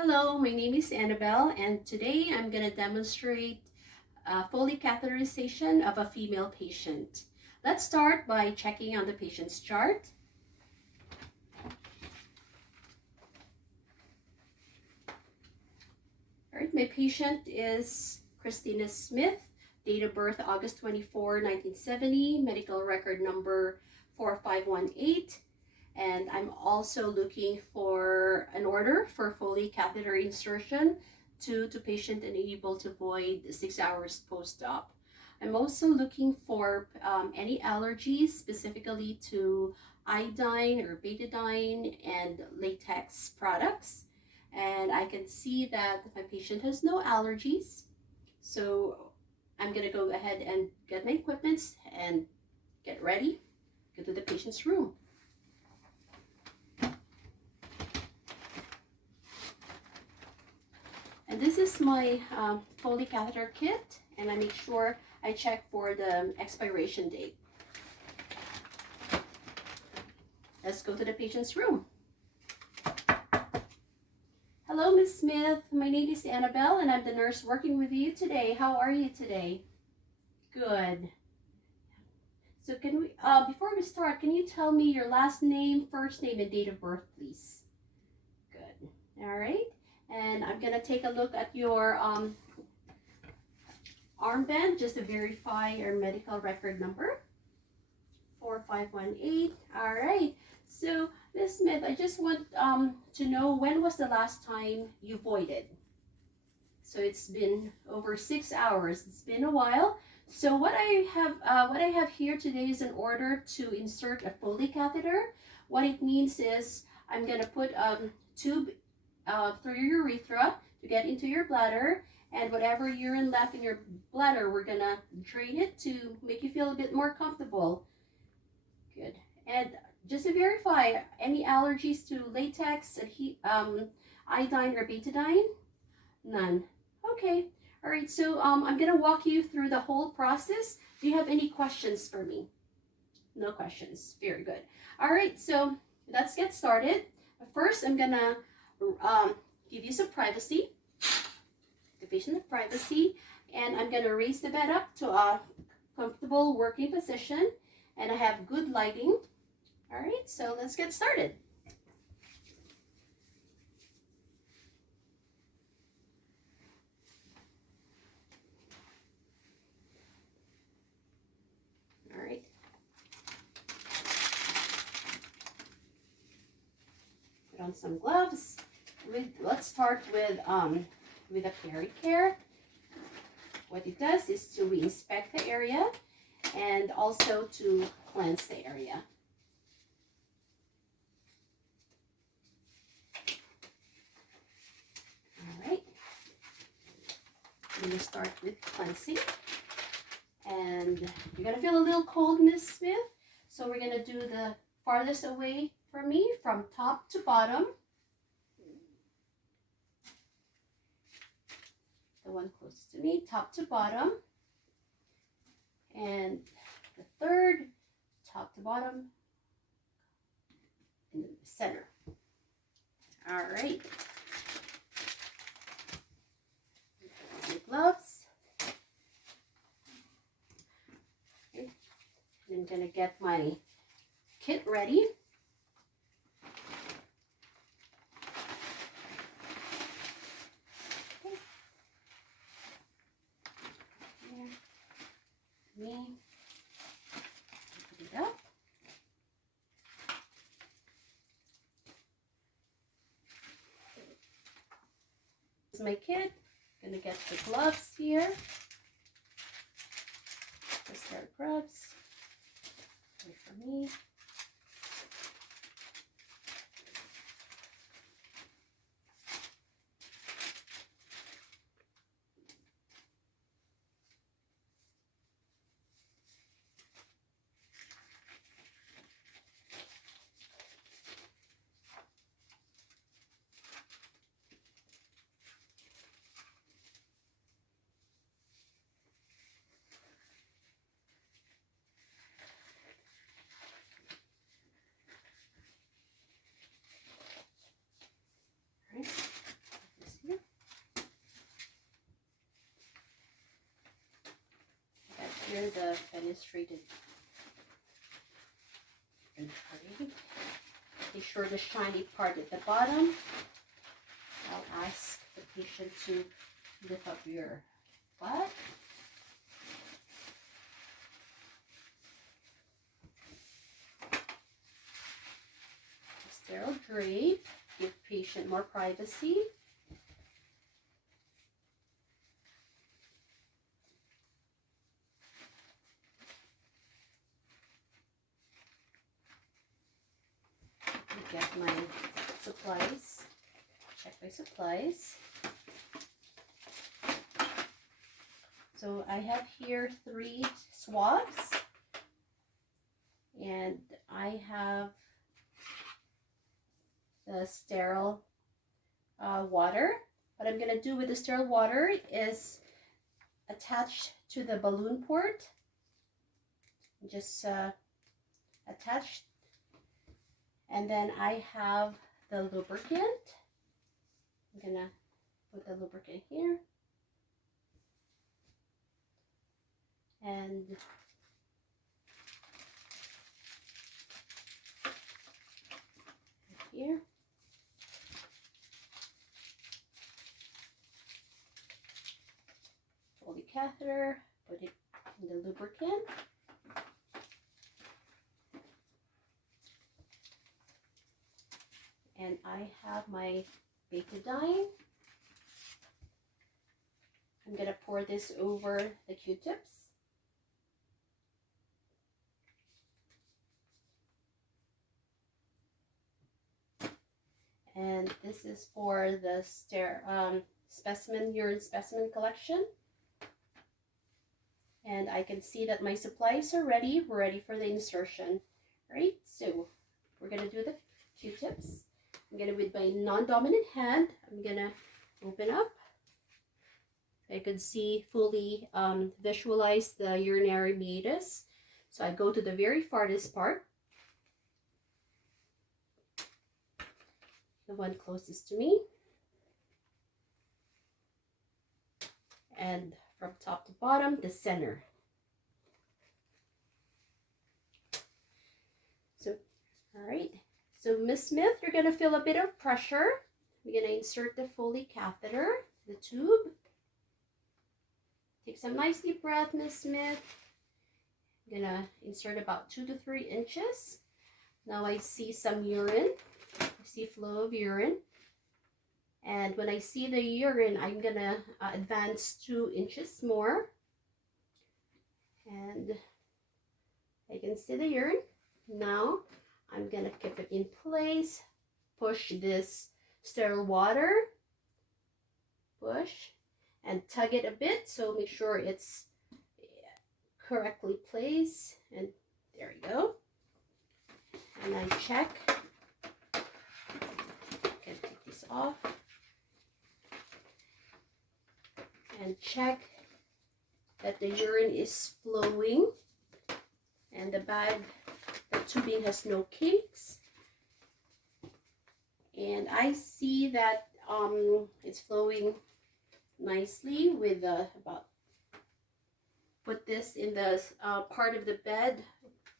Hello, my name is Annabelle, and today I'm going to demonstrate Foley catheterization of a female patient. Let's start by checking on the patient's chart. All right, my patient is Christina Smith, date of birth August 24, 1970, medical record number 4518. And I'm also looking for an order for Foley catheter insertion to patient unable to void 6 hours post-op. I'm also looking for any allergies, specifically to iodine or betadine and latex products. And I can see that my patient has no allergies. So I'm gonna go ahead and get my equipment and get ready, go to the patient's room. And this is my Foley catheter kit, and I make sure I check for the expiration date. Let's go to the patient's room. Hello, Ms. Smith. My name is Annabelle, and I'm the nurse working with you today. How are you today? Good. So can we, before we start, can you tell me your last name, first name, and date of birth, please? Good. All right. And I'm gonna take a look at your armband just to verify your medical record number. 4518. All right. So, Ms. Smith, I just want to know, when was the last time you voided? So it's been over 6 hours. It's been a while. So what I have here today is an order to insert a Foley catheter. What it means is I'm gonna put a tube through your urethra to get into your bladder, and whatever urine left in your bladder, we're gonna drain it to make you feel a bit more comfortable. Good. And just to verify, any allergies to latex, iodine, or betadine? None. Okay. All right. So I'm gonna walk you through the whole process. Do you have any questions for me? No questions. Very good. All right. So let's get started. First, I'm gonna give you some privacy, the patient privacy, and I'm gonna raise the bed up to a comfortable working position, and I have good lighting. All right, so let's get started. All right. Put on some gloves. Let's start with a peri-care. What it does is to inspect the area and also to cleanse the area. All right. I'm going to start with cleansing. And you're going to feel a little cold, Miss Smith. So we're going to do the farthest away from me, from top to bottom. The one closest to me, top to bottom. And the third, top to bottom, in the center. All right. Your gloves. Okay. And I'm going to get my kit ready. Me, put it up. This is my kit. I'm gonna get the gloves here. Just start gloves. Wait for me. fenestrated. Okay. Make sure the shiny part at the bottom. I'll ask the patient to lift up your butt. Sterile drape, give patient more privacy. Get my supplies, check my supplies. So I have here 3 swabs, and I have the sterile water. What I'm going to do with the sterile water is attach to the balloon port. Just attach. And then I have the lubricant. I'm gonna put the lubricant here. And here. Pull the catheter, put it in the lubricant. And I have my betadine. I'm going to pour this over the Q-tips. And this is for the urine specimen collection. And I can see that my supplies are ready. We're ready for the insertion. All right, so we're going to do the Q-tips. I'm going to, with my non-dominant hand, I'm going to open up. I could see fully visualize the urinary meatus. So I go to the very farthest part, the one closest to me, and from top to bottom, the center. So, all right. So Miss Smith, you're going to feel a bit of pressure. We're going to insert the Foley catheter, the tube. Take some nice deep breath, Miss Smith. I'm going to insert about 2 to 3 inches. Now I see some urine. I see flow of urine. And when I see the urine, I'm going to advance 2 inches more. And I can see the urine. Now I'm going to keep it in place. Push this sterile water. Push. And tug it a bit, so make sure it's correctly placed. And there you go. And I check. I can take this off. And check that the urine is flowing. And the bag, the tubing has no kinks. And I see that it's flowing nicely with about, put this in the part of the bed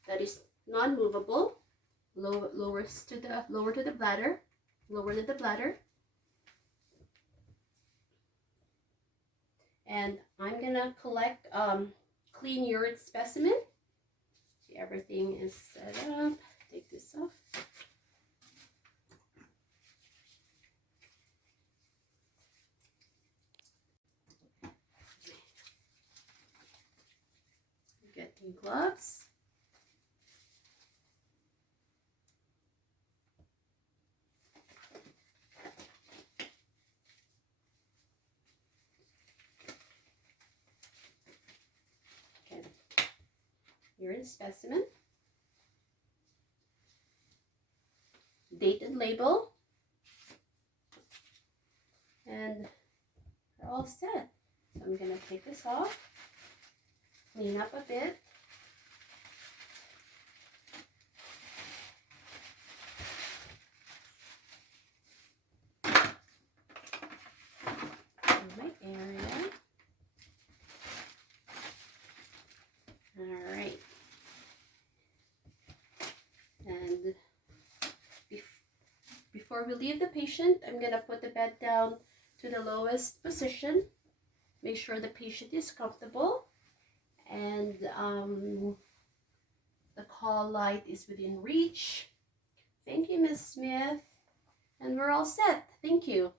that is non-movable, lower to the bladder, lower to the bladder. And I'm gonna collect clean urine specimen. See, everything is set up. Take this off. Getting gloves. Okay. Urine specimen. Date and label. And we're all set. So I'm going to take this off. Clean up a bit. In my area. All before we leave the patient, I'm going to put the bed down to the lowest position. Make sure the patient is comfortable, and the call light is within reach. Thank you, Ms. Smith. And we're all set. Thank you.